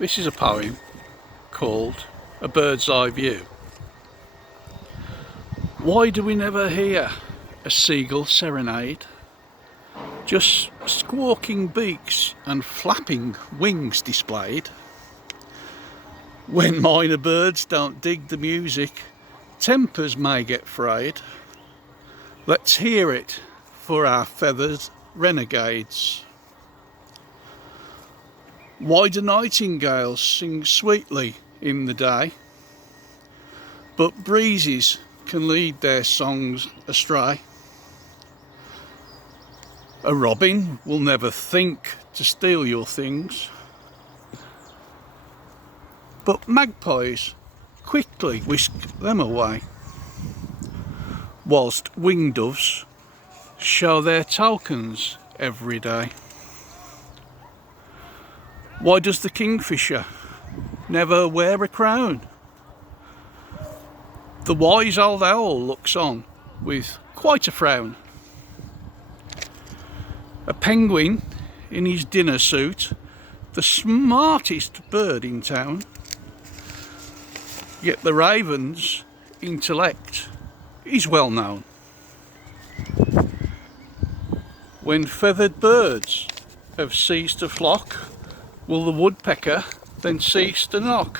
This is a poem called A Bird's Eye View. Why do we never hear a seagull serenade? Just squawking beaks and flapping wings displayed. When minor birds don't dig the music, tempers may get frayed. Let's hear it for our feathered renegades. Why do nightingales sing sweetly in the day, but breezes can lead their songs astray? A robin will never think to steal your things, but magpies quickly whisk them away, whilst winged doves show their tokens every day. Why does the kingfisher never wear a crown? The wise old owl looks on with quite a frown. A penguin in his dinner suit, the smartest bird in town, yet the raven's intellect is well known. When feathered birds have ceased to flock, will the woodpecker then cease to knock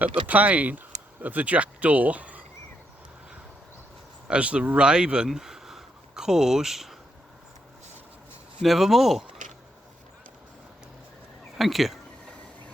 at the pane of the jackdaw, as the raven caws nevermore? Thank you.